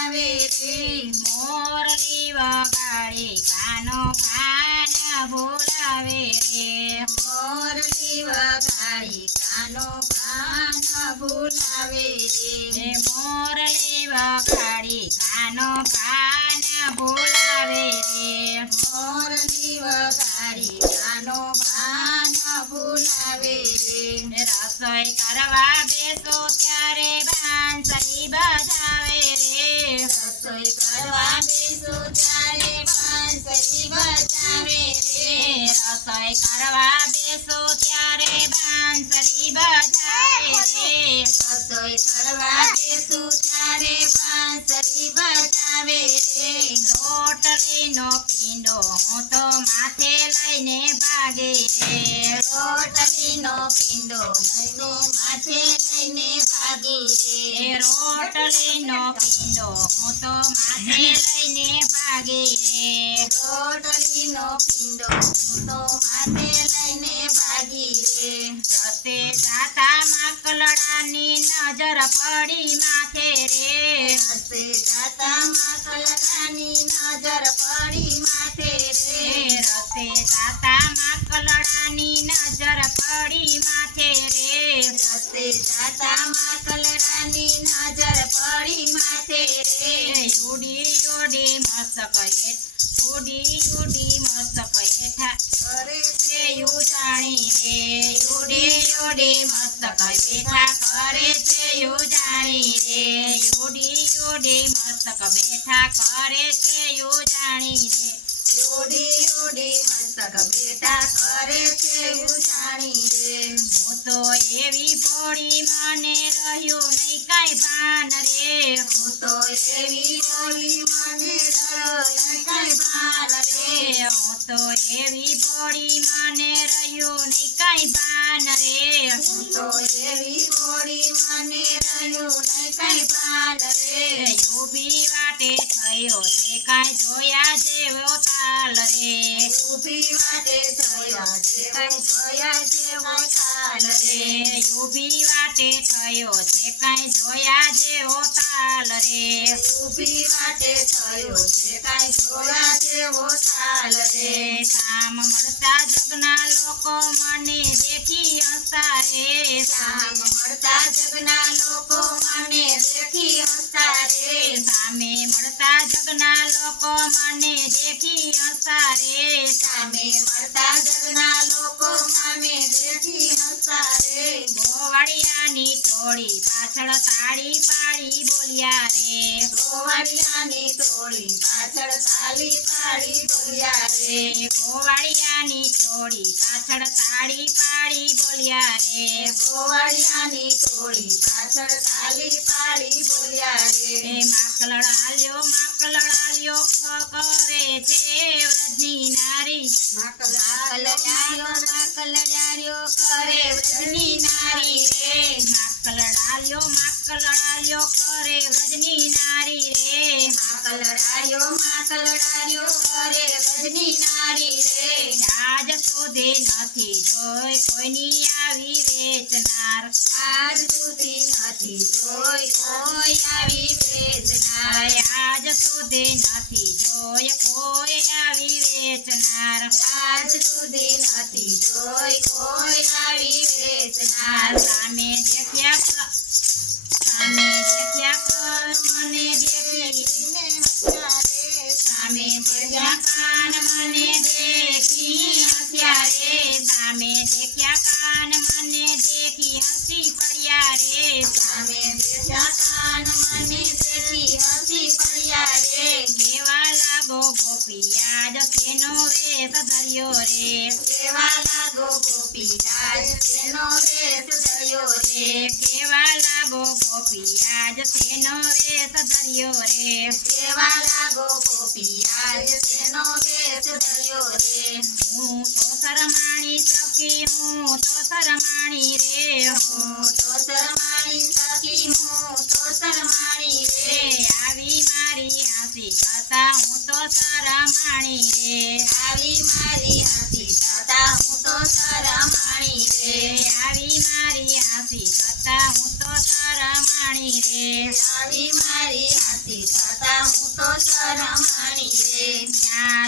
બોલાવે રે મોરલી વગાડી કાનો કાન બોલાવે રે મોરલી વગાડી કાનો કાન બોલાવે રે મોરલી વગાડી કાનો કાન બોલાવે રે મોરલી વગાડી કાનો કાન બોલાવે રે રસોઈ કરવા બેસો ત્યારે બાંસરી બજાવે રે રસોઈ કરવા બેસો ત્યારે બાંસરી બજાવે રે રસોઈ કરવા બેસો ત્યારે બાંસરી બજાવે રે રસોઈ કરવા બેસો ત્યારે બાંસરી બજાવે રે રોટલીનો પીંડો હું તો માથે લઈને ભાગે રે રોટલીનો પીંડો હું તો માથે લઈને ભાગી રે રોટલીનો પીંડો હું તો માથે લઈને ભાગે રે રોટલીનો પીંડો હું તો માથે લઈને ભાગી રે રસ્તે જાતા માકલડાની નજર પડી માથે રે રસ્તે જાતા માકલડાની નજર પડી માથે રે રસ્તે જાતા માકલડાની નજર પડી માથે રે રસ્તે જાતા માકલડાની નજર પડી માથે રે ઉડી ઉડી મસ્તક ઉડી ઉડી મસ્તક હેઠા કરે છે ઉજાણી રે ઉડી ઉડી મસ્તક બેઠા કરે છે ઉજાણી રે ઉડી ઉડી મસ્તક બેઠા કરે છે ઉજાણી રે ઉડી ઉડી મસ્તક બેટા કરે છે ઉજાણી રે હું તો એવી ભોળી મને રહ્યું નહીં કાંઈ ભાન રે હું તો એવી ભોળી મને રહ્યું કઈ ભાન રે હું તો એવી ભોળી મને રહ્યું નહીં કાંઈ ભાન રે હું તો એવી ભોળી મને રહ્યું કઈ ભાન રે ઊભી વાટે થયો તે કાંઈ જોયા જેવો તાલ રે ઊભી વાટે થયા છે કઈ જોયા જેવો ચાલ રે ઊભી વાટે થયો તે કાંઈ જોયા જેવો તાલ રે ઊભી વાટે થયો છે કઈ જોયા જેવો ચાલ રે કામ મળતા જગના લોકો મને દેખી હસતા રે કામ મળતા જગના લોકો મને દેખી હસતા રે સામે મળતા જગના લોકો મને દેખી હસતા રે સામે મળતા જગના લોકો સામે દેખી હસતા રે ગોવાળિયાની ટોળી પાછળ તાળી પાડી બોલ્યા રે ગોવાળિયાની ટોળી પાછળ તાળી પાડી બોલ્યા રે ગોવાળિયાની ટોળી પાછળ તાળી પાડી બોલ્યા રે ગોવાળિયાની ટોળી પાછળ તાળી પાડી બોલ્યા રે માકલડાલ્યો માકલડાલ્યો કરે છે વ્રજની નારી માકલડાયો કરે વ્રજની નારી રે માકલડાલ્યો માકલડાલ્યો કરે વ્રજની નારી રે માકલડાયો કરે વ્રજની નારી રે આજ શોધે નથી જોઈ કોઈની આવી વેચનાર આજ સુધી નથી જોઈ કોઈ આવી વેચનાર આજ શોધે નથી જોઈ કોઈ આવી વેચનાર આજ સુધી નથી જોઈ કોઈ આવી વેચનાર સામે દેખ્યા મને દેખીને હસ્યા રે સામે દેખ્યા કાન મને દેખી હસ્યા રે સામે દેખ્યા કાન મને દેખી હસી પડ્યા રે સામે દેખ્યા કાન મને દેખી હસી પડ્યા રે કેવા લાગો ગોપિયાજ તેનો વેશ ધર્યો રે કેવા લાગો ગોપીરાજ તેનો વેશ ધર્યો રે કેવા લાગો ગોપિયાજ તેનો વેશ ધર્યો રે કેવા લાગો ગોપીરાજ તેનો વેશ ધર્યો રે હું તો શરમાણી સખી હું તો શરમાણી રે હું તો શરમાણી સખી હું તો શરમાણી રે આવી મારી હાંસી કરતા હું તો શરમાણી રે આવી મારી હાંસી થતા હું તો શરમાણી રે આવી મારી હાંસી કરતા હું તો શરમાણી રે આવી મારી હાંસી થતા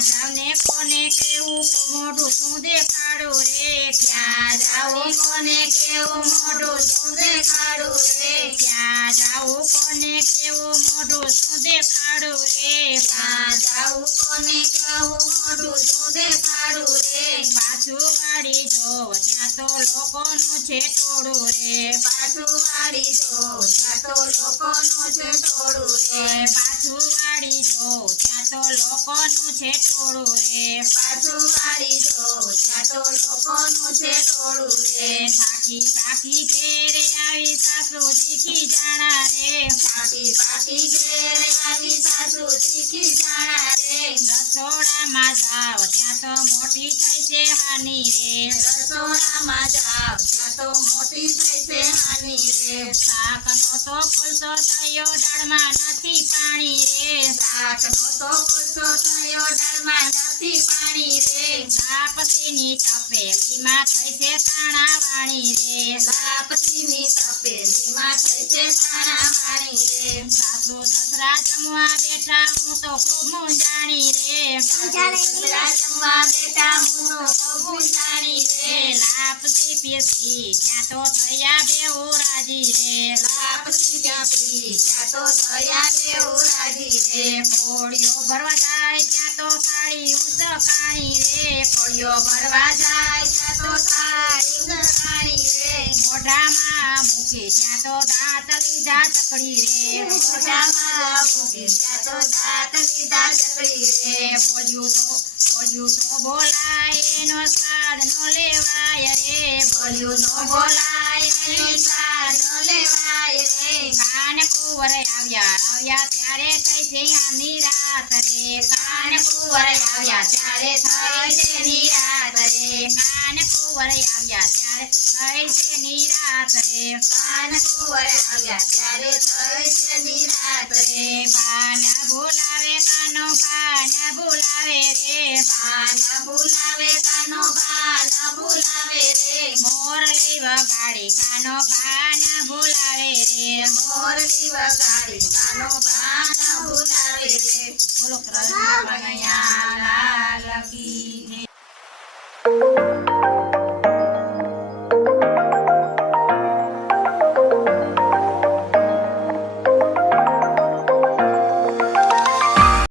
જાવ ને કોને કેવું મોઢું શું દેખાડું રે ક્યાં જાવું કોને કેવું મોઢું શું દેખાડું રે ક્યાં જાવું કોને કેવું મોઢું શું દેખાડું રે ક્યાં જાવું કોને કેવું મોઢું શું દેખાડું રે પાછું વાળી જો ત્યાં તો લોકોનું છે ટોળું રે પાછું વાળી જો ત્યાં તો લોકોનું છે ટોળું રે પાછું વાળી જો ત્યાં તો લોકોનું છે ટોળું રે પાછું વાળી જો ત્યાં તો લોકોનું છે ટોળું રે થાકી થાકી ઘેરે આવી સાસુ શીખી જાણા રે પાકી ઘેરે આવી સાસુ શીખી જાણા રે રસોડામાં જાવ ત્યાં તો મોટી થઈ છે હાની રે રસોડામાં જાવ ત્યાં તો મોટી થઈ છે હાની રે શાકનો તો કોલસો થયો દાળમાં નથી પાણી રે શાકનો તો કોલસો થયો દાળમાં નથી પાણી રે લાપસીની તપેલીમાં થઈ છે તાણા વાણી રે લાપસીની તપેલીમાં થઈ છે તાણા વાણી રે સાસુ સસરા જમવા બેઠા હું તો ખૂબ મૂંઝાણી રે સસરા જમવા બેઠા હું તો ખૂબ મૂંઝાણી રે લાપસી પીસી ત્યાં તો થયા બેઉ રાજી રે લાપસી પી ત્યાં તો થયા દેવું રાજી રે કોળીઓ ભરવા જાય ત્યાં તો થાળી ઊંચકાણી રે કોળીઓ ભરવા જાય ત્યાં તો થાળી ઊંચકાણી રે મોઢામાં મૂકી ત્યાં તો દાંત લીધા ચકડી રે મોઢામાં મૂકી ત્યાં તો દાંત લીધા ચકડી રે બોલ્યું તો બોલાય એનો સ્વાદ નો લેવાય રે બોલ્યું નો બોલાય એનો સ્વાદ નો લેવાય રે કાન કુંવર આવ્યા ત્યારે થઈ છે આની રાત રે કાન કુંવર આવ્યા ત્યારે થઈ છે નિરાત રે કાન કુંવર આવ્યા ત્યારે થઈ છે નિરાત રે કાન કુંવર આવ્યા ત્યારે થઈ છે નિરાત રે ભાના બોલાવે કાનો ભાના બોલાવે રે ભાના બોલાવે કાનો ભાના બોલાવે રે મોરલી વગાડી કાનો ભાના બોલાવે રે મોરલી વગાડી કાનો ભાના